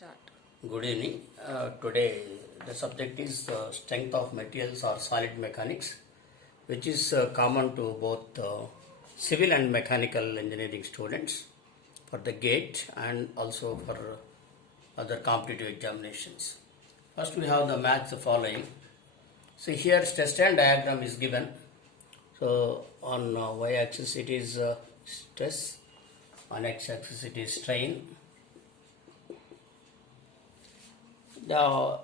Start. Good evening. Today the subject is strength of materials or solid mechanics, which is common to both civil and mechanical engineering students for the GATE and also for other competitive examinations. First we have the maths following. So here stress strain diagram is given. So on y-axis it is stress, on x-axis it is strain. The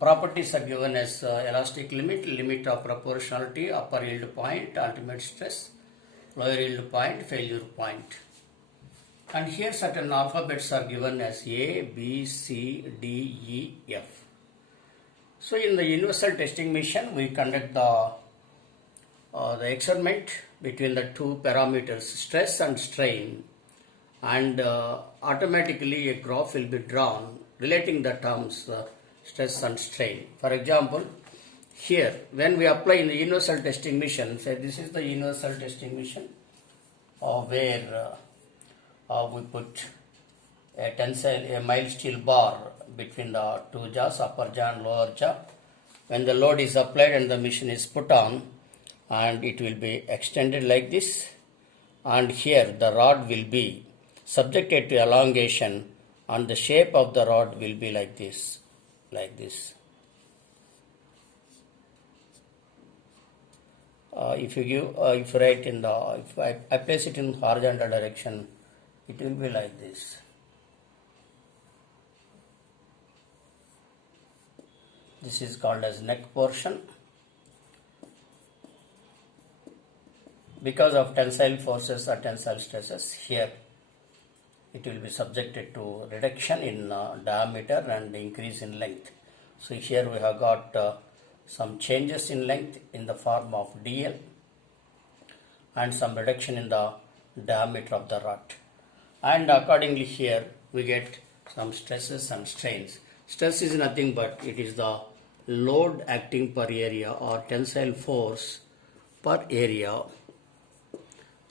properties are given as elastic limit, limit of proportionality, upper yield point, ultimate stress, lower yield point, failure point. And here certain alphabets are given as A, B, C, D, E, F. So in the universal testing mission, we conduct the experiment between the two parameters, stress and strain, and automatically a graph will be drawn relating the terms stress and strain. For example, here when we apply in the universal testing mission, say this is the universal testing mission where we put a mild steel bar between the two jaws, upper jaw and lower jaw. When the load is applied and the machine is put on, and it will be extended like this, and here the rod will be subjected to elongation, and the shape of the rod will be like this, if you write in the, if I place it in horizontal direction, it will be like this. This is called as neck portion. Because of tensile forces or tensile stresses, here it will be subjected to reduction in diameter and increase in length. So here we have got some changes in length in the form of dl and some reduction in the diameter of the rod. And accordingly here we get some stresses and strains. Stress is nothing but it is the load acting per area or tensile force per area.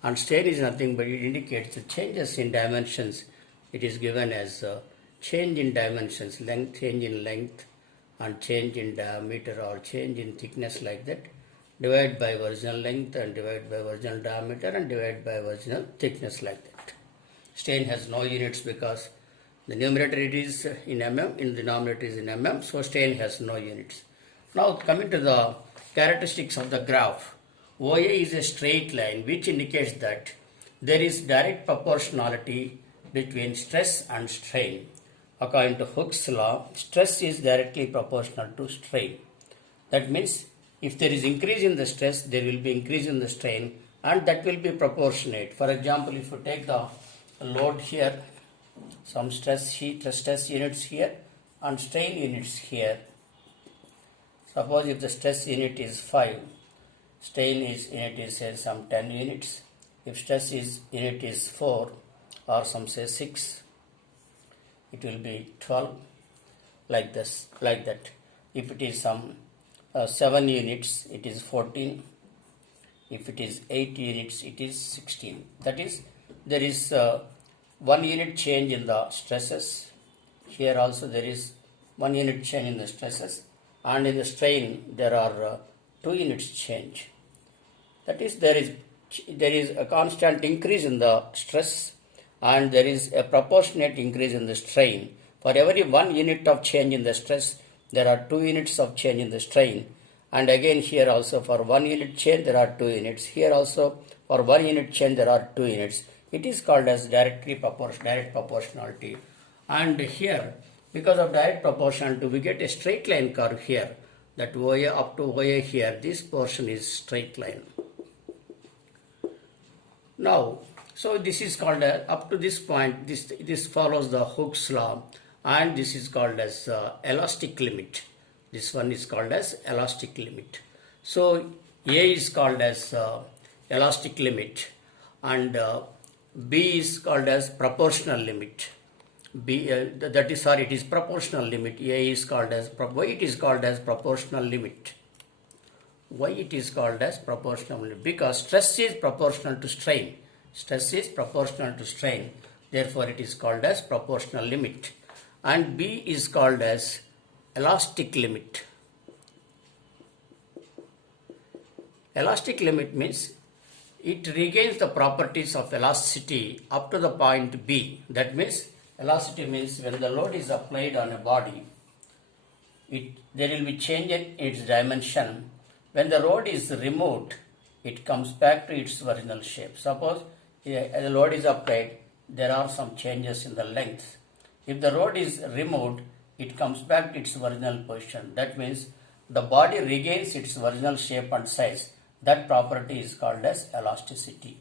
And strain is nothing but it indicates the changes in dimensions. It is given as change in dimensions, length, change in length, and change in diameter or change in thickness like that, divided by original length and divided by original diameter and divided by original thickness like that. Strain has no units because the numerator it is in mm, in the denominator is in mm, so strain has no units. Now coming to the characteristics of the graph. OA is a straight line which indicates that there is direct proportionality between stress and strain. According to Hooke's law, stress is directly proportional to strain. That means if there is increase in the stress, there will be increase in the strain, and that will be proportionate. For example, if you take the load here, some stress units here and strain units here. Suppose if the stress unit is 5, strain unit is some 10 units. If stress unit is 4 or some say 6, it will be 12 like this, like that. If it is some 7 units, it is 14. If it is 8 units, it is 16. That is, there is 1 unit change in the stresses. Here also there is 1 unit change in the stresses, and in the strain there are 2 units change. That is, there is a constant increase in the stress and there is a proportionate increase in the strain. For every 1 unit of change in the stress, there are 2 units of change in the strain. And again here also for 1 unit change there are 2 units. Here also for 1 unit change there are 2 units. It is called as direct proportionality. And here, because of direct proportionality, we get a straight line curve here. That OA up to OA here, this portion is straight line. Now, so this is called up to this point, this follows the Hooke's law, and this is called as elastic limit. This one is called as elastic limit. So A is called as elastic limit, and B is called as proportional limit. It is proportional limit. A is called as, why it is called as proportional limit? Why it is called as proportional limit? Because stress is proportional to strain. Stress is proportional to strain. Therefore, it is called as proportional limit. and B is called as elastic limit. Elastic limit means it regains the properties of elasticity up to the point B. That means elasticity means when the load is applied on a body, there will be change in its dimension. When the load is removed, it comes back to its original shape. Suppose the load is applied, there are some changes in the length. If the load is removed, it comes back to its original position. That means the body regains its original shape and size. That property is called as elasticity.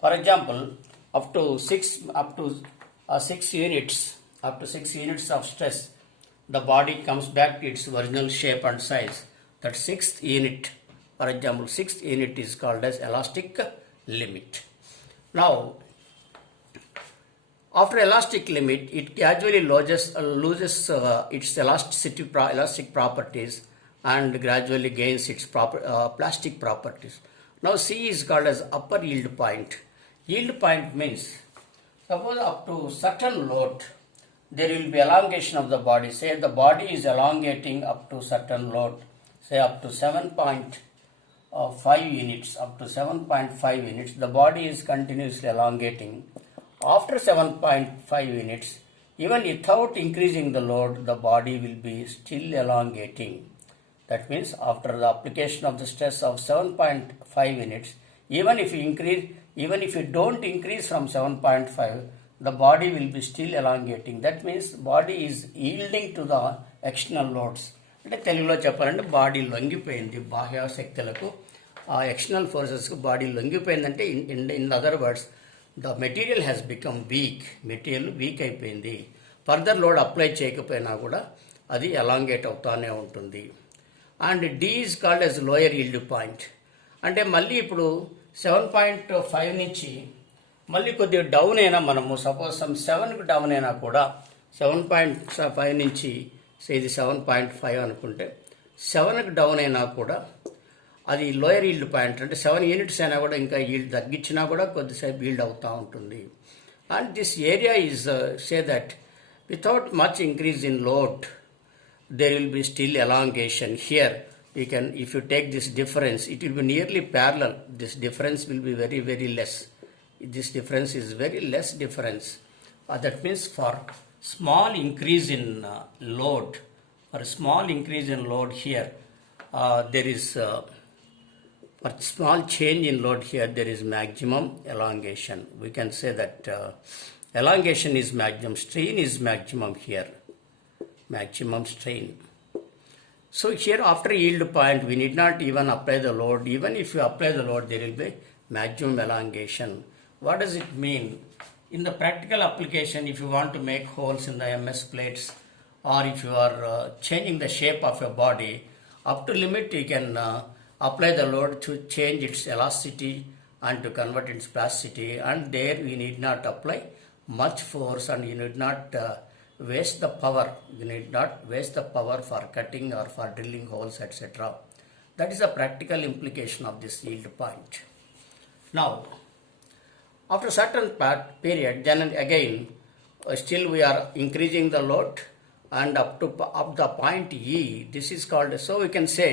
For example, up to 6 units of stress, the body comes back to its original shape and size. That sixth unit, for example, sixth unit is called as elastic limit. Now, after elastic limit, it gradually loses its elastic properties and gradually gains its plastic properties. Now, C is called as upper yield point. Yield point means, suppose up to certain load, there will be elongation of the body. Say the body is elongating up to certain load, say up to 7.5 units, the body is continuously elongating. After 7.5 units, even without increasing the load, the body will be still elongating. That means after the application of the stress of 7.5 units, even if you don't increase from 7.5, the body will be still elongating. That means body is yielding to the external loads. అంటే తెలుగులో చెప్పాలంటే body లొంగిపోయింది బాహ్య శక్తులకు, ఆ external ఫోర్సెస్కు body లొంగిపోయిందంటే in other words the material has become material weak అయిపోయింది. Further load apply చేయకపోయినా కూడా అది ఎలాంగేట్ అవుతానే ఉంటుంది. And this is called as lower yield point. అంటే మళ్ళీ ఇప్పుడు 7.5 నుంచి మళ్ళీ కొద్దిగా డౌన్ అయినా మనము సపోజ్ 7కి డౌన్ అయినా కూడా 7.5 నుంచి ఇది 7.5 అనుకుంటే 7కి డౌన్ అయినా కూడా అది లోయర్ ఈల్డ్ పాయింట్. అంటే 7 యూనిట్స్ అయినా కూడా ఇంకా ఈల్డ్ తగ్గించినా కూడా కొద్దిసేపు ఈల్డ్ అవుతూ ఉంటుంది. And this area is say that without much increase in load there will be still elongation. Here we can, if you take this difference, it will be nearly parallel. This difference will be very, very less. This difference is very less difference. That means for small increase in load, for small increase in load here, there is for small change in load here, there is maximum elongation. We can say that elongation is maximum, strain is maximum here. Maximum strain. So here after yield point, we need not even apply the load. Even if you apply the load, there will be maximum elongation. What does it mean? In the practical application, if you want to make holes in the MS plates, or if you are changing the shape of a body, up to limit you can apply the load to change its elasticity and to convert its plasticity, and there we need not apply much force and you need not waste the power. You need not waste the power for cutting or for drilling holes, etc. That is a practical implication of this yield point. Now, after certain period, then again, still we are increasing the load and up the point E. This is called, so we can say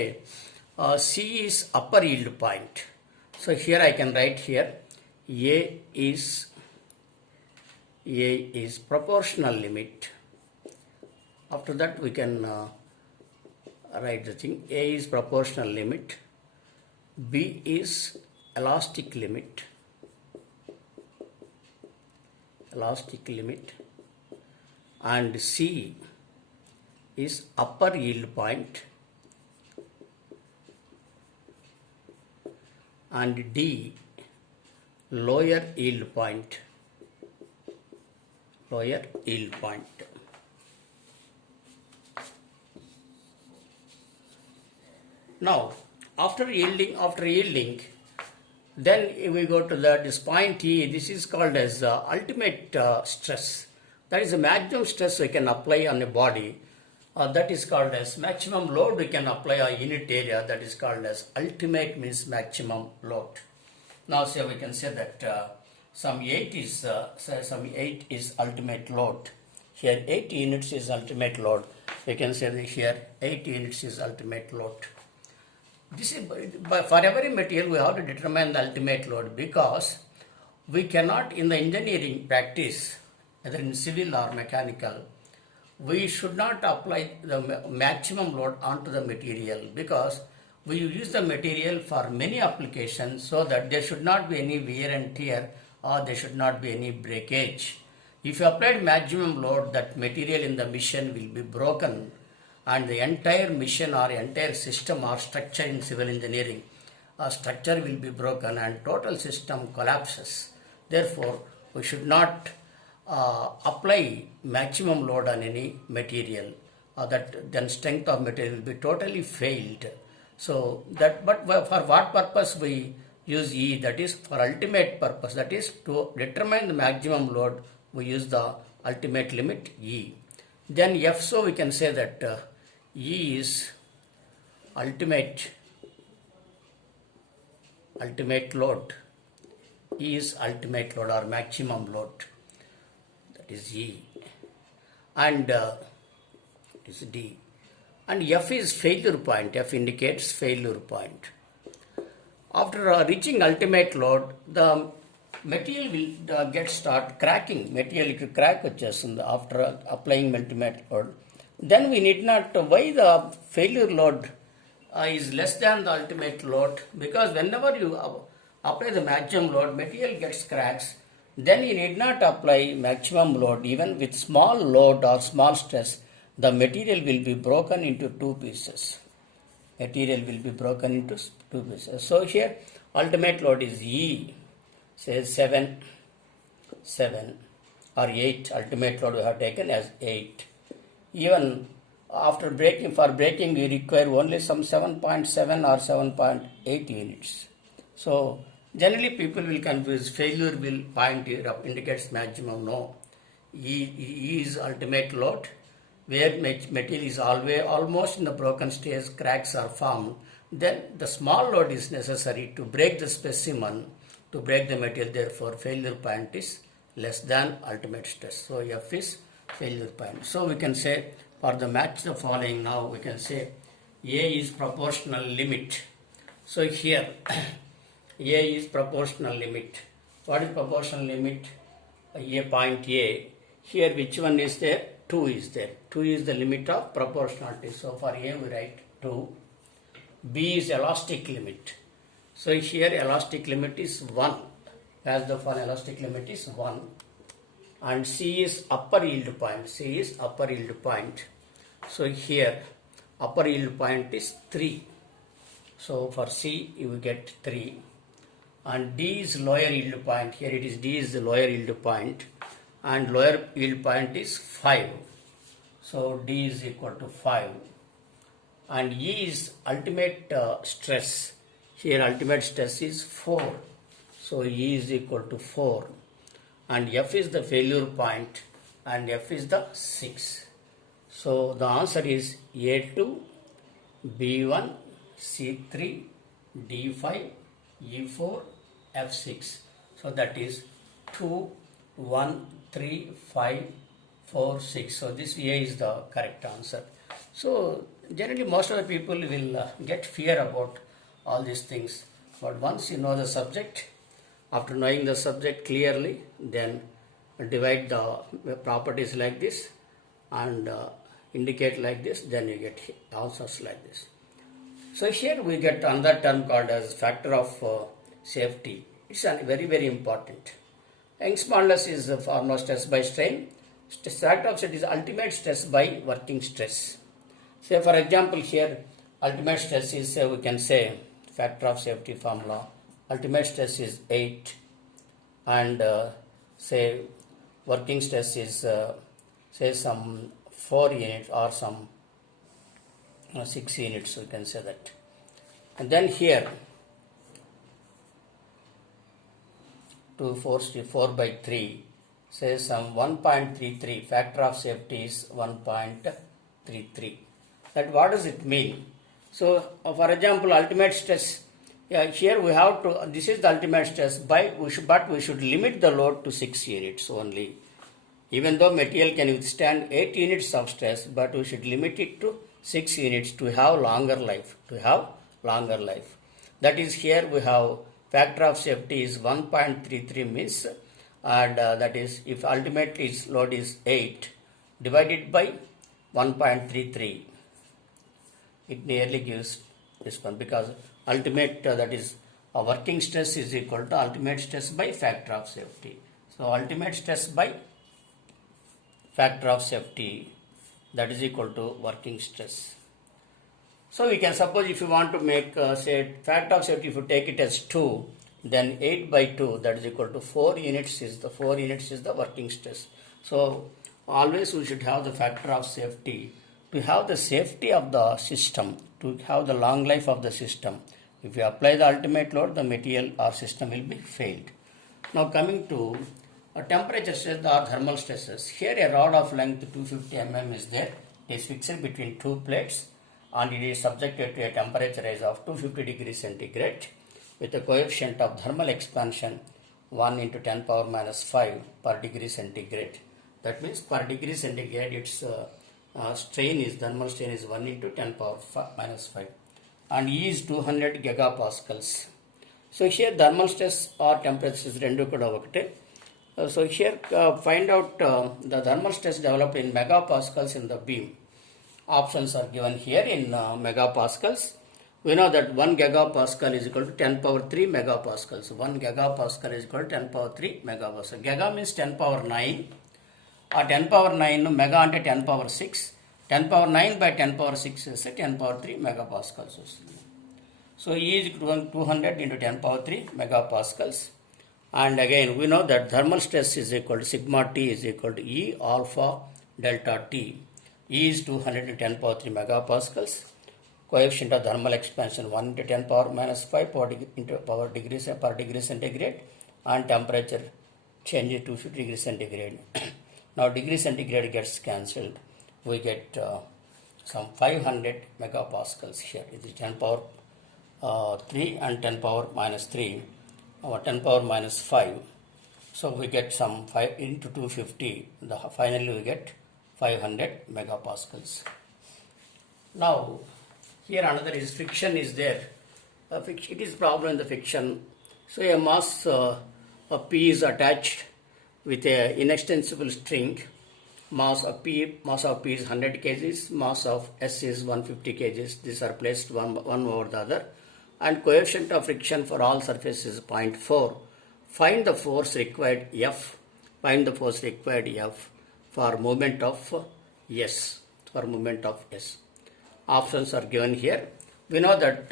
C is upper yield point. So here I can write here A is proportional limit. After that we can write the thing. A is proportional limit, B is elastic limit, and C is upper yield point, and D lower yield point. Now, after yielding, then we go to this point E. This is called as ultimate stress. That is the maximum stress we can apply on a body. That is called as maximum load we can apply on unit area. That is called as ultimate, means maximum load. Now, say we can say that some 8 is ultimate load. here 8 units is ultimate load. You can say that here 8 units is ultimate load. This is for every material we have to determine the ultimate load, because we cannot in the engineering practice, whether in civil or mechanical, we should not apply the maximum load onto the material, because we use the material for many applications, so that there should not be any wear and tear or there should not be any breakage. If you applied maximum load, that material in the machine will be broken, and the entire mission or entire system or structure in civil engineering, a structure will be broken and total system collapses. Therefore, we should not apply maximum load on any material, that then strength of material will be totally failed. So that, but for what purpose we use E? That is for ultimate purpose, that is to determine the maximum load, we use the ultimate limit E. Then F, so we can say that E is ultimate load. E is ultimate load or maximum load, that is E, and it is D. And F is failure point. F indicates failure point. After reaching ultimate load, the material will start cracking. Material will crack after applying ultimate load. Then we need not, why the failure load is less than the ultimate load, because whenever you apply the maximum load, material gets cracks. Then you need not apply maximum load. Even with small load or small stress, the material will be broken into two pieces. Material will be broken into two pieces. So here ultimate load is E, say 7 or 8. Ultimate load we have taken as 8. Even after breaking, for breaking we require only some 7.7 or 7.8 units. So generally people will confuse. Failure will point here indicates maximum. No, E is ultimate load, where material is almost in the broken stage, cracks are formed. Then the small load is necessary to break the specimen, to break the material. Therefore failure point is less than ultimate stress. So F is failure point. So we can say, for the match the following, now we can say A is proportional limit. So here A is proportional limit. What is proportional limit? A point A. Here which one is there? 2 is there. 2 is the limit of proportionality. So for A we write 2. B is elastic limit. So here elastic limit is 1. As the for elastic limit is 1. And C is upper yield point. C is upper yield point. So here upper yield point is 3. So for C you will get 3. And D is lower yield point. Here it is D is the lower yield point. And lower yield point is 5. So D is equal to 5. And E is ultimate stress. Here ultimate stress is 4. So E is equal to 4. And F is the failure point, and F is the 6. So the answer is A2, B1, C3, D5, E4, F6. So that is 2, 1, 3, 5, 4, 6. So this A is the correct answer. So generally most of the people will get fear about all these things. But once you know the subject, after knowing the subject clearly, then divide the properties like this and indicate like this, then you get answers like this. So here we get another term called as factor of safety. It's very, very important. Young's modulus is the formula stress by strain. Factor of safety is ultimate stress by working stress. Say for example here, ultimate stress is, we can say, factor of safety formula. Ultimate stress is 8, and say working stress is say some 4 units or some 6 units, we can say that. And then here 2 force 4 by 3, say some 1.33, factor of safety is 1.33. That what does it mean? So for example, ultimate stress, here we have to, this is the ultimate stress, but we should limit the load to 6 units only. Even though material can withstand 8 units of stress, but we should limit it to 6 units to have longer life. That is, here we have factor of safety is 1.33 means, and that is, if ultimately load is 8 divided by 1.33, it nearly gives this one, because ultimate that is working stress is equal to ultimate stress by factor of safety. So ultimate stress by factor of safety, that is equal to working stress. So we can suppose, if you want to make say factor of safety, if you take it as 2, then 8 by 2, that is equal to 4 units is the working stress. So always we should have the factor of safety to have the safety of the system, to have the long life of the system. If you apply the ultimate load, the material or system will be failed. Now coming to temperature stress or thermal stresses. Here a rod of length 250 mm is there. It is fixed between two plates and it is subjected to a temperature rise of 250 degrees centigrade with a coefficient of thermal expansion 1 into 10 power minus 5 per degree centigrade. That means per degree centigrade its thermal strain is 1 into 10 power minus 5, and E is 200 gigapascals. So here thermal stress or temperature is rendu kuda okate. So here find out the thermal stress developed in megapascals in the beam. Options are given here in megapascals. We know that 1 gigapascal is equal to 10 power 3 megapascals. 1 gigapascal is equal to 10 power 3 megapascal. Giga means 10 power 9. Or 10 power 9 mega ante 10 power 6. 10 power 9 by 10 power 6 is 10 power 3 megapascals. So E is 200 into 10 power 3 megapascals. And again we know that thermal stress is equal to sigma T is equal to E alpha delta T. E is 200 into 10 power 3 megapascals. Coefficient of thermal expansion 1 into 10 power minus 5 per degree centigrade, and temperature change is 250 degrees centigrade. Now degree centigrade gets cancelled. We get some 500 megapascals here. It is 10 power 3 and 10 power minus 3 or 10 power minus 5. So we get some 5 into 250. Finally we get 500 megapascals. Now here another is friction is there. It is problem in the friction. So a mass of P is attached with a inextensible string. Mass of P is 100 kgs. Mass of S is 150 kgs. These are placed one over the other. And coefficient of friction for all surfaces is 0.4. Find the force required F. Find the force required F for movement of S. Options are given here. We know that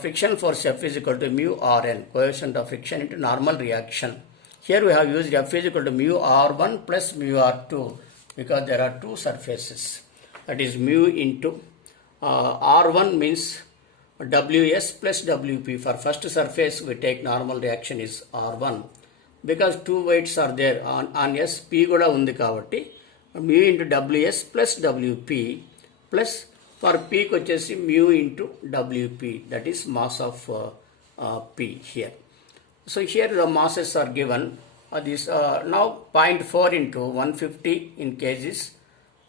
friction force F is equal to mu Rn, coefficient of friction into normal reaction. Here we have used F is equal to mu R1 plus mu R2 because there are two surfaces. That is mu into R1 means Ws plus Wp. For first surface we take normal reaction is R1 because two weights are there on S, P kuda undi kabatti mu into Ws plus Wp plus for P kochesi mu into Wp, that is mass of P here. So here the masses are given. This now 0.4 into 150 in kgs,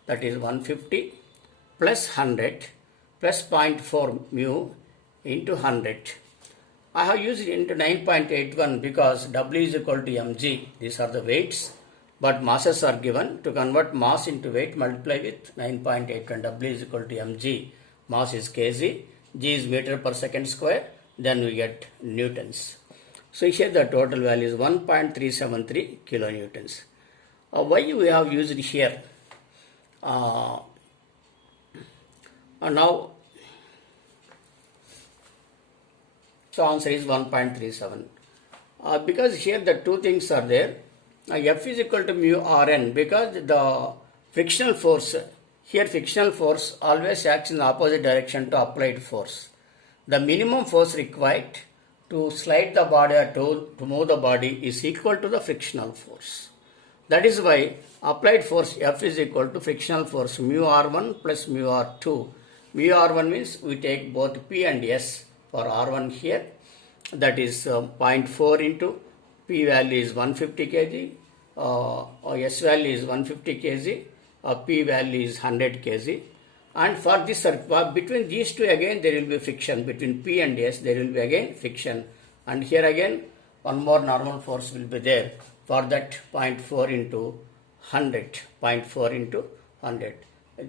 that is 150 plus 100 plus 0.4 mu into 100. I have used it into 9.81 because W is equal to mg. These are the weights, but masses are given. To convert mass into weight, multiply with 9.81. W is equal to mg. Mass is kg. G is meter per second square. Then we get newtons. So here the total value is 1.373 kilonewtons. Why we have used it here? Now so answer is 1.37. Because here the two things are there. F is equal to mu Rn because the frictional force, here frictional force always acts in the opposite direction to applied force. The minimum force required to slide the body or to move the body is equal to the frictional force. That is why applied force F is equal to frictional force mu R1 plus mu R2. Mu R1 means we take both P and S for R1 here. That is 0.4 into P value is 150 kg. S value is 150 kg, P value is 100 kg. And for this circuit, between these two again there will be friction. Between P and S there will be again friction. And here again one more normal force will be there. For that 0.4 into 100, 0.4 into 100.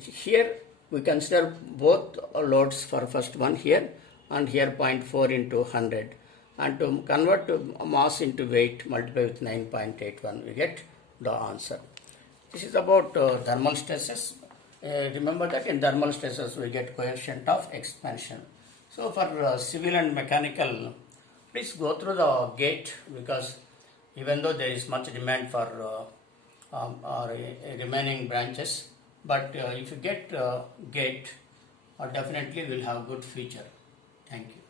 Here we consider both loads for first one here and here 0.4 into 100. And to convert mass into weight, multiply with 9.81, we get the answer. This is about thermal stresses. Remember that in thermal stresses we get coefficient of expansion. So for civil and mechanical, please go through the gate, because even though there is much demand for remaining branches, but if you get gate, definitely will have good future. Thank you.